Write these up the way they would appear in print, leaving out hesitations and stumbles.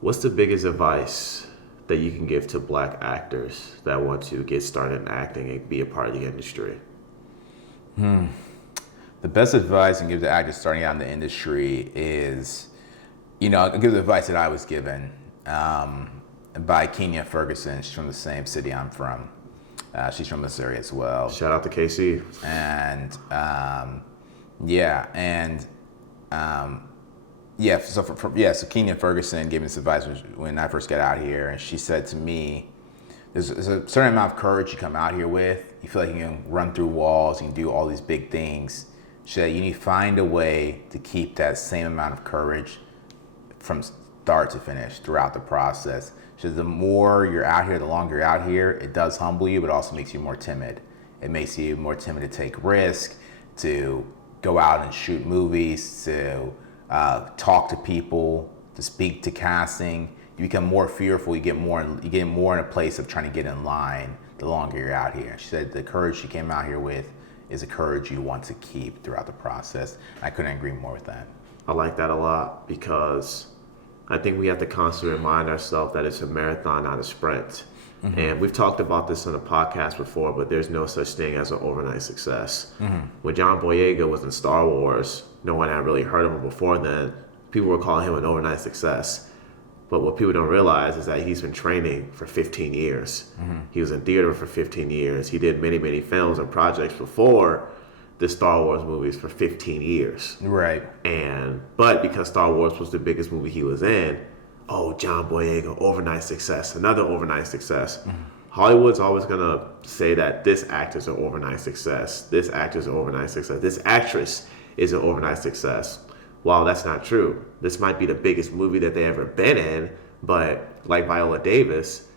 What's the biggest advice that you can give to black actors that want to get started in acting and be a part of the industry? The best advice I can give to actors starting out in the industry is, I'll give the advice that I was given by Kenya Ferguson. She's from the same city I'm from. She's from Missouri as well. Shout out to KC. And yeah, and yeah, so Kenya Ferguson gave me this advice when I first got out here, and she said to me, there's a certain amount of courage you come out here with. You feel like you can run through walls, you can do all these big things. She said you need to find a way to keep that same amount of courage from start to finish throughout the process. She said the more you're out here, the longer you're out here, it does humble you, but also makes you more timid. It makes you more timid to take risk, to go out and shoot movies, to talk to people, to speak to casting. You become more fearful. You get more in a place of trying to get in line the longer you're out here. She said the courage she came out here with is a courage you want to keep throughout the process. I couldn't agree more with that. I like that a lot because I think we have to constantly remind ourselves that it's a marathon, not a sprint. Mm-hmm. And we've talked about this on a podcast before, but there's no such thing as an overnight success. Mm-hmm. When John Boyega was in Star Wars, no one had really heard of him before then. People were calling him an overnight success. But what people don't realize is that he's been training for 15 years. Mm-hmm. He was in theater for 15 years. He did many, many films and projects before the Star Wars movies for 15 years. Right. But because Star Wars was the biggest movie he was in, John Boyega, overnight success, another overnight success. Mm-hmm. Hollywood's always gonna say that this actor's an overnight success, this actor's an overnight success, this actress is an overnight success. While that's not true, this might be the biggest movie that they ever been in, but like Viola Davis,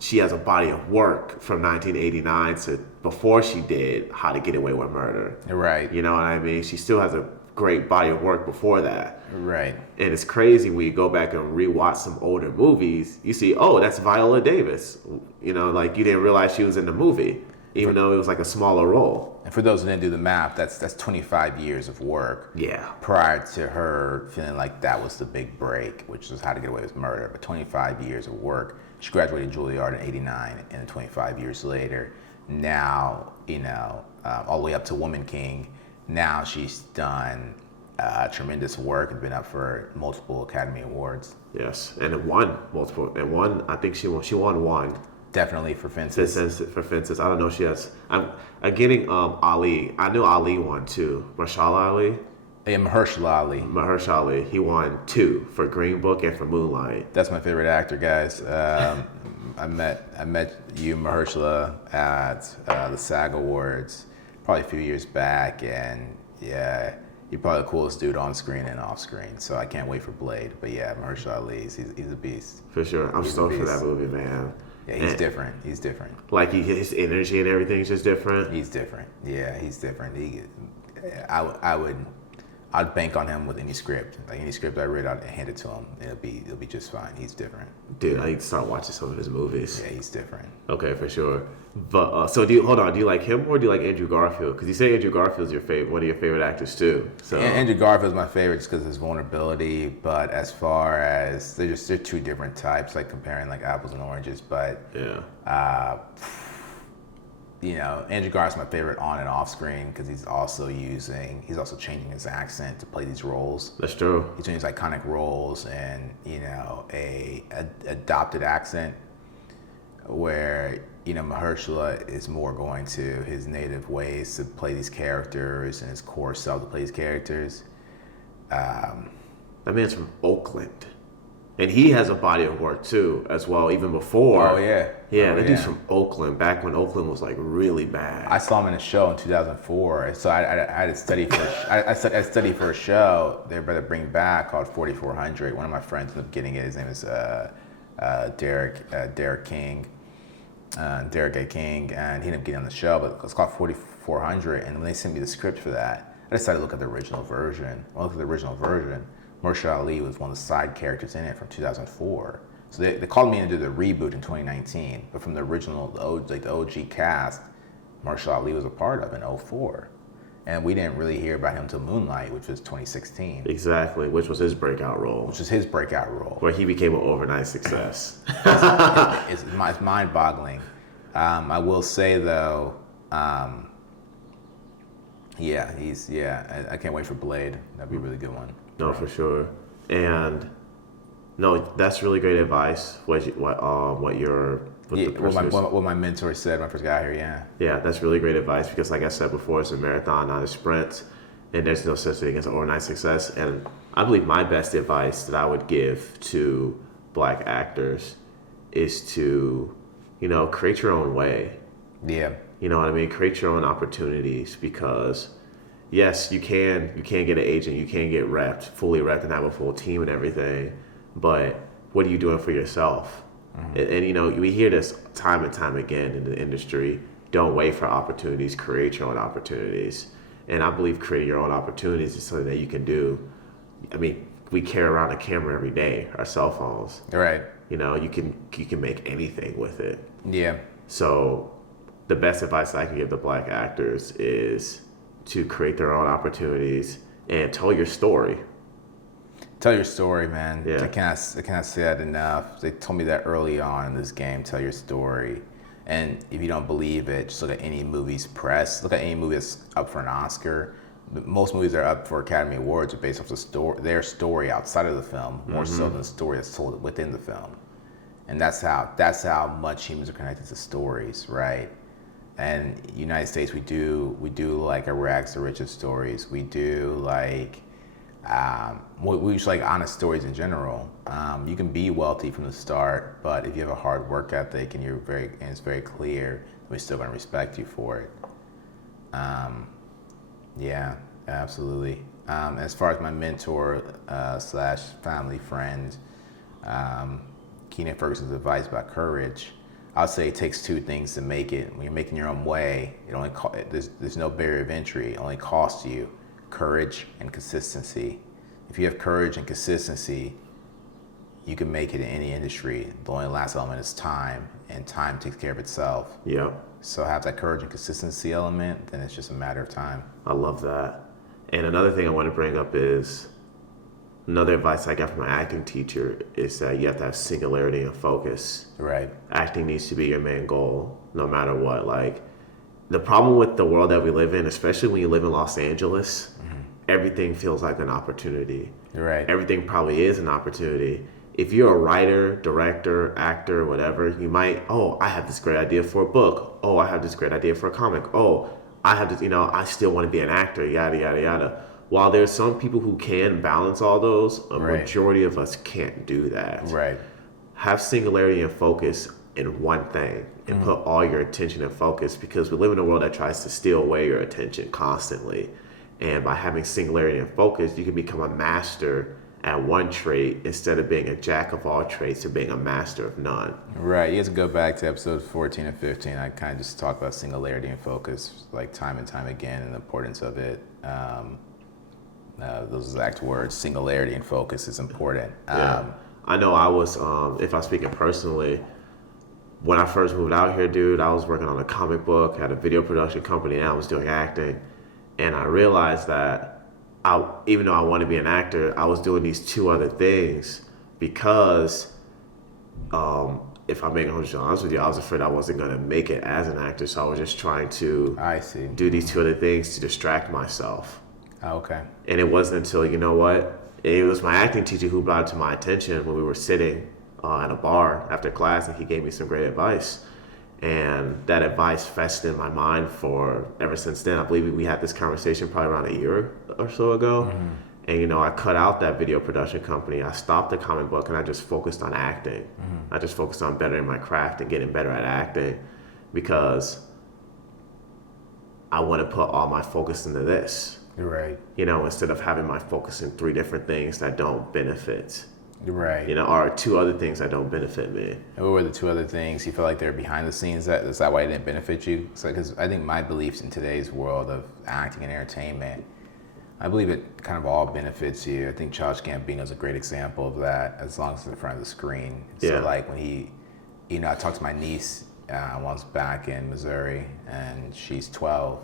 she has a body of work from 1989 to before she did How to Get Away with Murder. Right. You know what I mean? She still has a great body of work before that. Right. And it's crazy when you go back and rewatch some older movies, you see, that's Viola Davis. You didn't realize she was in the movie, even though it was like a smaller role. And for those who didn't do the math, that's 25 years of work. Yeah. Prior to her feeling like that was the big break, which was How to Get Away with Murder. But 25 years of work. She graduated Juilliard in '89, and 25 years later, now, all the way up to Woman King, now she's done tremendous work and been up for multiple Academy Awards. Yes, and it won multiple. And one, I think she won one. Definitely for Fences. For Fences. I don't know if she has. I'm getting Ali. I knew Ali won too. Mahershala Ali. Yeah, Mahershala Ali. Mahershala Ali. He won 2 for Green Book and for Moonlight. That's my favorite actor, guys. I met you, Mahershala, at the SAG Awards probably a few years back, and yeah, you're probably the coolest dude on screen and off screen. So I can't wait for Blade. But yeah, Mahershala Ali, he's a beast. For sure. I'm stoked for that movie, man. Yeah, he's different. He's different. Like his energy and everything's just different. He's different. Yeah, he's different. I'd bank on him with any script. Like any script I read, I'd hand it to him. It'll be just fine. He's different. Dude, I need to start watching some of his movies. Yeah, he's different. Okay, for sure. But so do you like him or do you like Andrew Garfield? Because you say Andrew Garfield's one of your favorite actors too. So Andrew Garfield's my favorite just because of his vulnerability. But as far as they're two different types, like comparing like apples and oranges. But yeah. Andrew Garfield's my favorite on and off screen because he's also changing his accent to play these roles. That's true. He's doing these iconic roles and a adopted accent where Mahershala is more going to his native ways to play these characters and his core self to play these characters. That man's from Oakland. And he has a body of work too, as well, even before. Oh yeah. Yeah, that dude's from Oakland, back when Oakland was like really bad. I saw him in a show in 2004, so I had to study for. I studied for a show they're about to bring back called 4400. One of my friends ended up getting it. His name is Derek King, Derek A. King, and he ended up getting on the show. But it's called 4400, and when they sent me the script for that, I decided to look at the original version. When I looked at the original version, Mahershala Ali was one of the side characters in it from 2004. So they called me in to do the reboot in 2019, but from the original, the OG cast, Mahershala Ali was a part of in 2004. And we didn't really hear about him until Moonlight, which was 2016, Exactly, which was his breakout role, which was his breakout role. where he became an overnight success. It's mind-boggling. I will say though, I can't wait for Blade. That'd be a really good one. No, for sure. And no, that's really great advice. What My mentor said when I first got here. Yeah. Yeah, that's really great advice because, like I said before, it's a marathon, not a sprint, and there's no such thing as overnight success. And I believe my best advice that I would give to Black actors is to, create your own way. Yeah. You know what I mean? Create your own opportunities because, yes, you can get an agent, you can get fully repped, and have a full team and everything. But what are you doing for yourself? Mm-hmm. And we hear this time and time again in the industry. Don't wait for opportunities. Create your own opportunities. And I believe creating your own opportunities is something that you can do. I mean, we carry around a camera every day, our cell phones. Right. You can make anything with it. Yeah. So the best advice I can give to Black actors is to create their own opportunities and tell your story. Tell your story, man. Yeah. I cannot say that enough. They told me that early on in this game. Tell your story, and if you don't believe it, just look at any movie's press. Look at any movie that's up for an Oscar. Most movies that are up for Academy Awards are based off their story outside of the film, more so than the story that's told within the film. And that's how much humans are connected to stories, right? And United States, we do like a rags to riches stories. We do like. We just like honest stories in general. You can be wealthy from the start, but if you have a hard work ethic and it's very clear, we're still going to respect you for it. Yeah, absolutely. As far as my mentor / family friend, Keenan Ferguson's advice about courage, I'll say it takes two things to make it. When you're making your own way, there's no barrier of entry. It only costs you courage and consistency. If you have courage and consistency, you can make it in any industry. The only last element is time, and time takes care of itself. Yeah. So have that courage and consistency element, then it's just a matter of time. I love that. And another thing I want to bring up is another advice I got from my acting teacher is that you have to have singularity and focus. Right. Acting needs to be your main goal, no matter what. Like, the problem with the world that we live in, especially when you live in Los Angeles, everything feels like an opportunity. Right. Everything probably is an opportunity. If you're a writer, director, actor, whatever, you might, I have this great idea for a book. I have this great idea for a comic. I have this, I still want to be an actor, yada, yada, yada. While there's some people who can balance all those, a majority of us can't do that. Right. Have singularity and focus in one thing and put all your attention and focus, because we live in a world that tries to steal away your attention constantly. And by having singularity and focus, you can become a master at one trait instead of being a jack of all trades to being a master of none. Right. You have to go back to episodes 14 and 15. I kind of just talked about singularity and focus, like time and time again, and the importance of it. Those exact words, singularity and focus, is important. I know I was, if I'm speaking personally, when I first moved out here, dude, I was working on a comic book, had a video production company, and I was doing acting. And I realized that even though I want to be an actor, I was doing these two other things because if I'm being honest with you, I was afraid I wasn't going to make it as an actor. So I was just trying to do these two other things to distract myself. Oh, okay. And it wasn't until, it was my acting teacher who brought it to my attention when we were sitting at a bar after class, and he gave me some great advice. And that advice festered in my mind for ever since then. I believe we had this conversation probably around a year or so ago. And, I cut out that video production company. I stopped the comic book and I just focused on acting. I just focused on bettering my craft and getting better at acting because I want to put all my focus into this. Right. Instead of having my focus in three different things that don't benefit. Right. Or two other things that don't benefit me. And what were the two other things you feel like they're behind the scenes? Is that why it didn't benefit you? Because I think my beliefs in today's world of acting and entertainment, I believe it kind of all benefits you. I think Childish Gambino is a great example of that, as long as it's in front of the screen. So like when he, I talked to my niece once back in Missouri, and she's 12,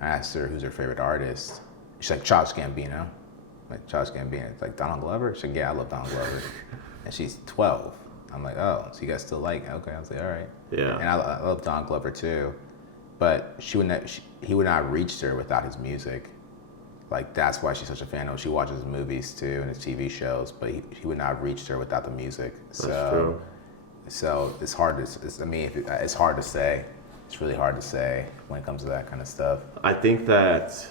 I asked her who's her favorite artist. She's like, Childish Gambino. Like, Childish Gambino. It's like, Donald Glover? She's like, yeah, I love Donald Glover. And she's 12. I'm like, oh, so you guys still like it? Okay. I was like, all right. Yeah. And I love Donald Glover too. But he would not have reached her without his music. Like, that's why she's such a fan of him. She watches his movies too and his TV shows, but he would not have reached her without the music. That's true. So it's hard to, it's hard to say. It's really hard to say when it comes to that kind of stuff. I think that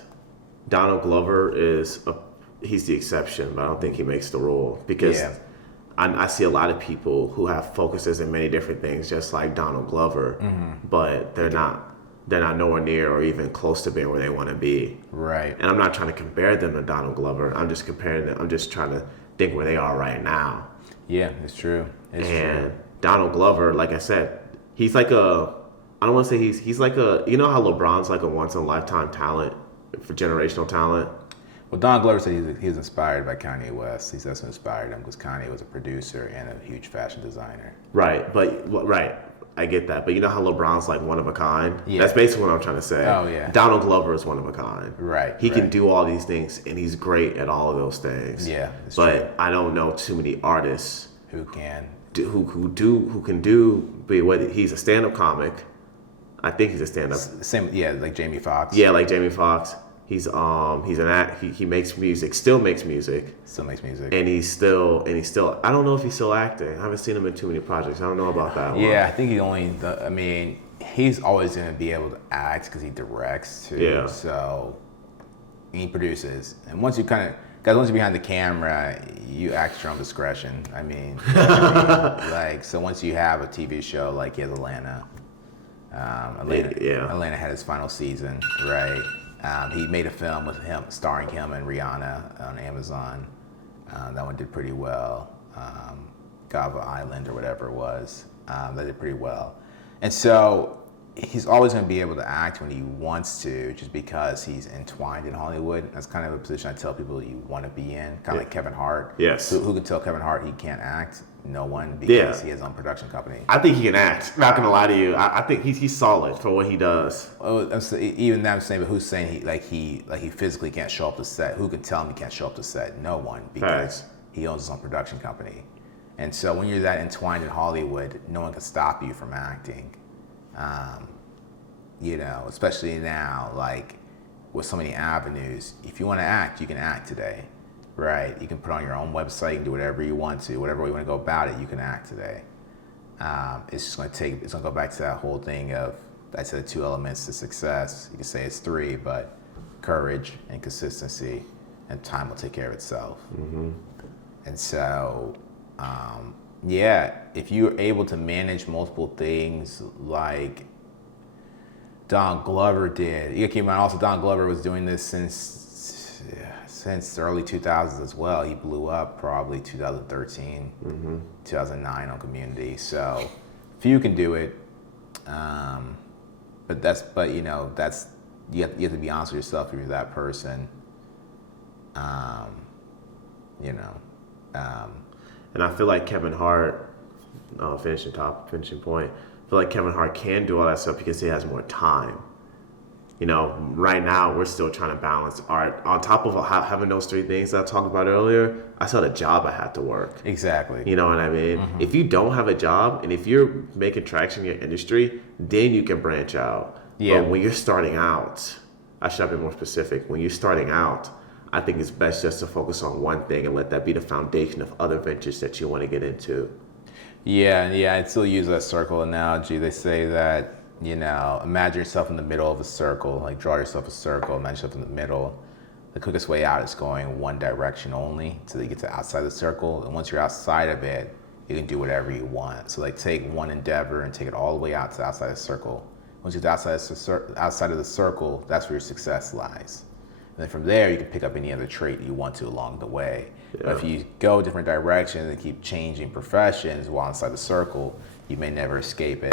Donald Glover he's the exception, but I don't think he makes the rule because Yeah. I see a lot of people who have focuses in many different things, just like Donald Glover, but they're not nowhere near or even close to being where they want to be. Right. And I'm not trying to compare them to Donald Glover. I'm just comparing them. I'm just trying to think where they are right now. Yeah, it's true. It's And true. Donald Glover, like I said, he's like I don't want to say he's like you know how LeBron's like a once in a lifetime talent for generational talent? Well, Don Glover said he was inspired by Kanye West. He said that's what inspired him because Kanye was a producer and a huge fashion designer. Right, right. I get that. But you know how LeBron's like one of a kind? Yeah. That's basically what I'm trying to say. Oh, yeah. Donald Glover is one of a kind. Right, He can right. do all these things and he's great at all of those things. Yeah, it's but true. I don't know too many artists Who can? who can do what he's a stand-up comic. I think he's a stand-up. Same, yeah, like Jamie Foxx. Yeah, like Jamie Foxx. He's an act. He makes music. Still makes music. Still makes music. And he's still. I don't know if he's still acting. I haven't seen him in too many projects. I don't know about that one. Yeah, I think he's always going to be able to act because he directs too. Yeah. So he produces, and once you once you're behind the camera, you act at your own discretion. Like, so once you have a TV show like he has Atlanta, Atlanta had his final season, right? He made a film with him, starring him and Rihanna on Amazon. That one did pretty well. Gava Island or whatever it was. That did pretty well. And so he's always going to be able to act when he wants to, just because he's entwined in Hollywood. That's kind of a position I tell people you want to be in, kind of like Kevin Hart. Yes. Who can tell Kevin Hart he can't act? No one, because he has his own production company. I think he can act. Not gonna lie to you. I think he's solid for what he does. Oh, even that I'm saying, but who's saying he physically can't show up to set? Who can tell him he can't show up to set? No one, because Facts. he owns his own production company. And so when you're that entwined in Hollywood, no one can stop you from acting. Especially now, like with so many avenues. If you want to act, you can act today, right? You can put on your own website and do whatever you want to, whatever way you want to go about it. You can act today. It's going to go back to that whole thing of, I said, 2 elements to success. You can say it's 3, but courage and consistency, and time will take care of itself. Mm-hmm. And so, if you're able to manage multiple things like Don Glover did, you keep in mind also Don Glover was doing this since the early 2000s as well. He blew up probably 2013, 2009 on Community. So few can do it, but you have to be honest with yourself if you're that person. And I feel like Kevin Hart, finishing point. I feel like Kevin Hart can do all that stuff because he has more time. Right now we're still trying to balance art. On top of having those 3 things that I talked about earlier, I still had a job I had to work. Exactly. You know what I mean? Mm-hmm. If you don't have a job and if you're making traction in your industry, then you can branch out. Yeah. But when you're starting out, I should have been more specific. When you're starting out, I think it's best just to focus on one thing and let that be the foundation of other ventures that you want to get into. Yeah, I'd still use that circle analogy. They say that, imagine yourself in the middle of a circle, like draw yourself a circle, imagine yourself in the middle. The quickest way out is going one direction only until you get to outside the circle. And once you're outside of it, you can do whatever you want. So like take one endeavor and take it all the way out to outside the circle. Once you get outside of the circle, that's where your success lies. And then from there, you can pick up any other trait you want to along the way. Yeah. But if you go different directions and keep changing professions while inside the circle, you may never escape it.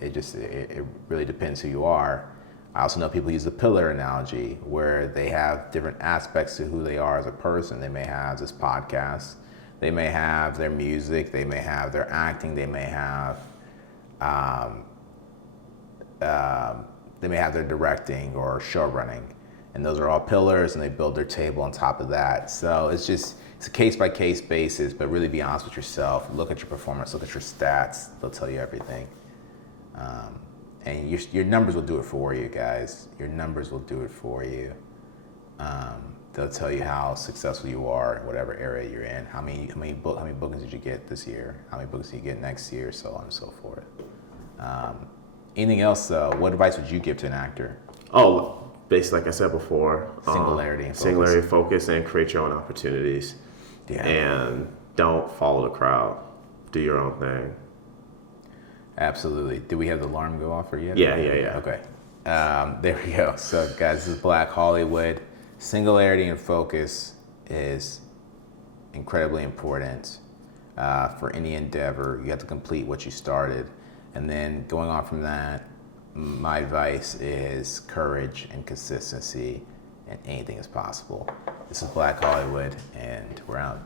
It really depends who you are. I also know people use the pillar analogy where they have different aspects to who they are as a person. They may have this podcast, they may have their music, they may have their acting, they may have they may have their directing or show running. And those are all pillars, and they build their table on top of that. So it's a case by case basis, but really be honest with yourself. Look at your performance, look at your stats. They'll tell you everything. And your numbers will do it for you, guys. Your numbers will do it for you. They'll tell you how successful you are in whatever area you're in. How many bookings did you get this year? How many bookings did you get next year? So on and so forth. Anything else? What advice would you give to an actor? Oh, basically, like I said before, Singularity and focus. singularity, focus, and create your own opportunities. Yeah. And don't follow the crowd. Do your own thing. Absolutely. Did we have the alarm go off for you? Yeah. Okay. There we go. So, guys, this is Black Hollywood. Singularity and focus is incredibly important for any endeavor. You have to complete what you started. And then going on from that, my advice is courage and consistency, and anything is possible. This is Black Hollywood, and we're out.